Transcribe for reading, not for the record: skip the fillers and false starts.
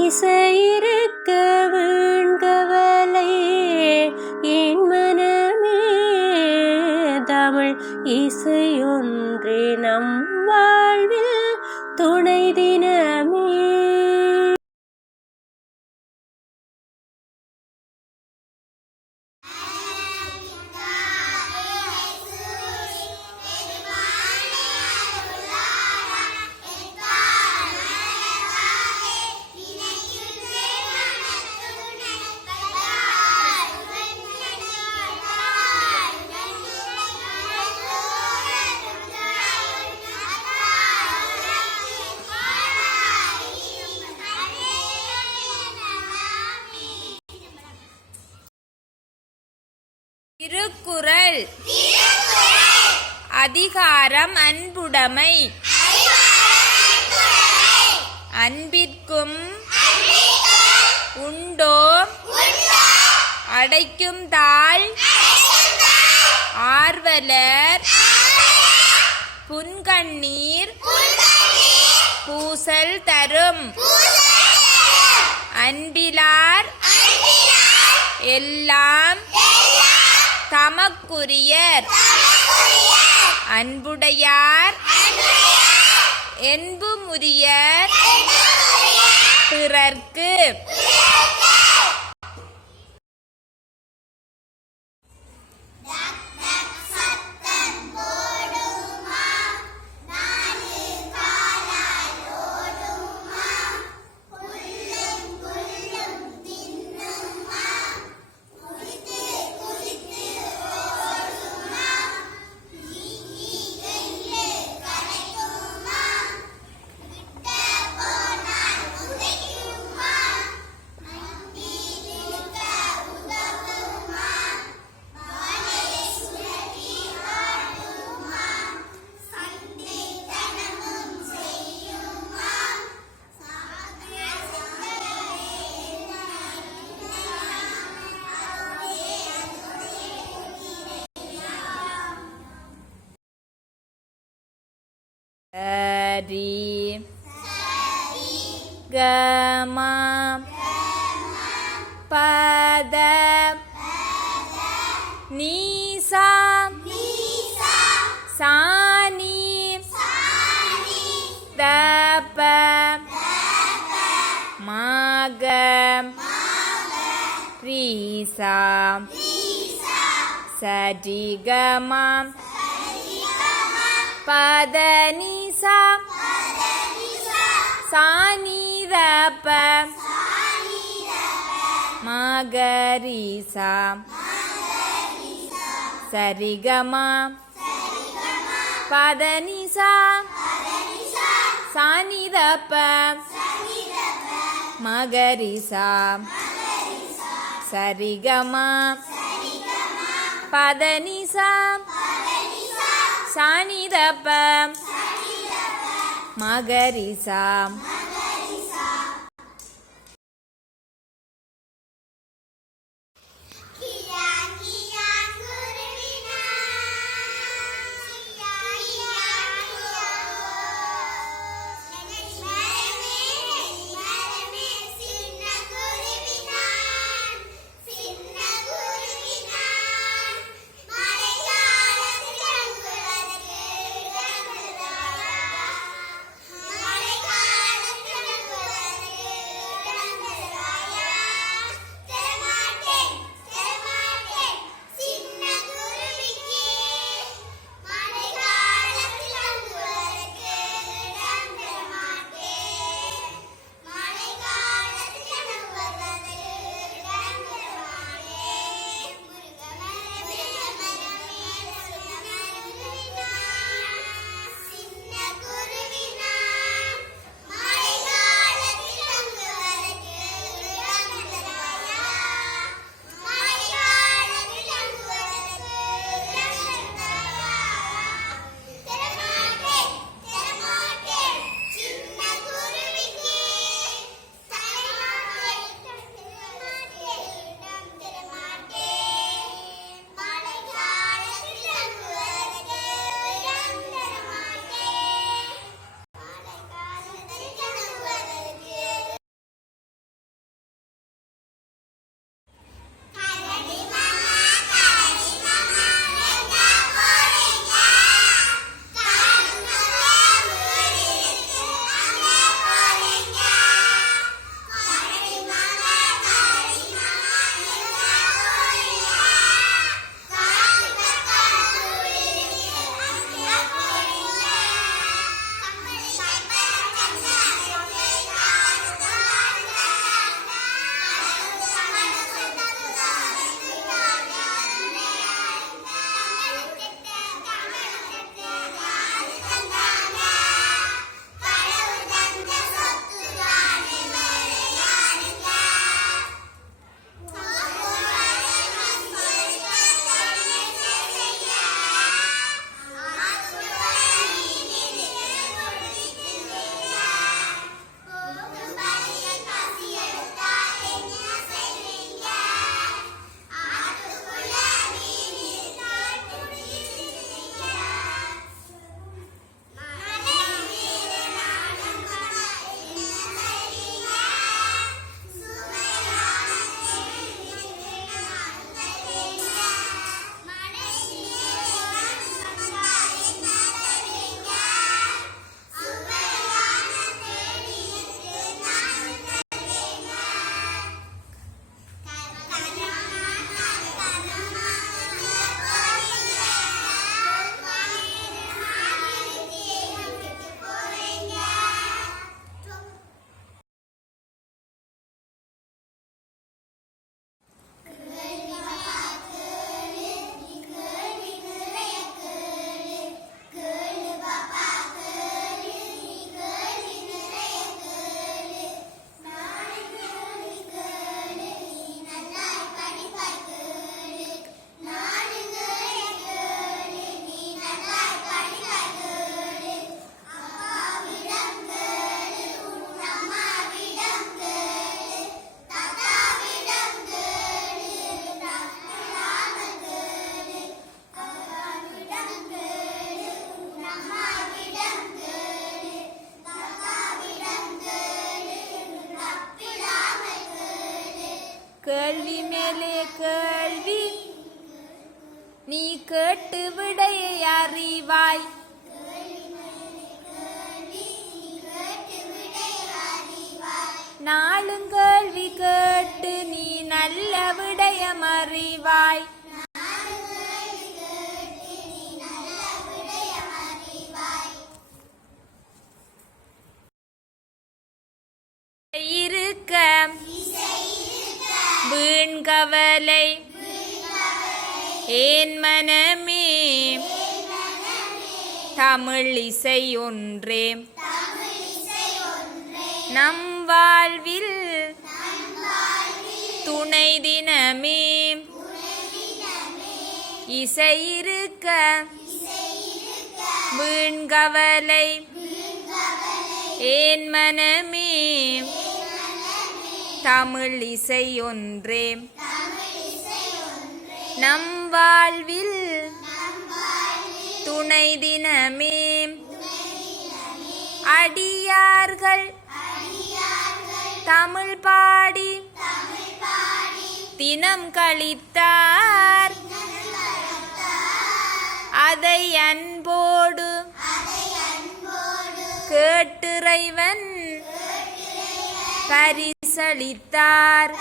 இசையிருக்க வேண்கவலை என் மனமே. தமிழ் இசையொன்றே நம் வாழ்வில் துணை தினமே. திருக்குறள். அதிகாரம் அன்புடைமை. அன்பிற்கும் உண்டோம் அடைக்கும் தாழ் ஆர்வலர் புன்கண்ணீர் பூசல் தரும். அன்பிலார் எல்லாம் தமக்குரியர். அன்புடையார் என்புமுரியர் பிறர்க்கு. சரி கம பத நீசா சானி தப மக ரீசா சரிகம பதனிசா சானிதப மகரிசா சரிகமா பதனிசா சானிதப மகரிசா சரிகமா பதனிசா சானிதப மகரிசா. கேள்வி மேலே கேள்வி நீ கேட்டு விடையை அறிவாய். நாளும் கேள்வி கேட்டு நீ நல்ல விடயம் அறிவாய். இருக்க வீண் கவலை ஏன் மனமே தமிழ் இசை ஒன்றே நம் வாழ்வில் துணை தினமே. இசை இருக்க வீண் கவலை ஏன் மனமே தமிழ் இசை ஒன்றே நம் வாழ்வில் துணை தினமே. அடியார்கள் தமிழ் பாடி தினம் கழித்தார் அதை அன்போடு கேட்டிறைவன் பரிசளித்தார்.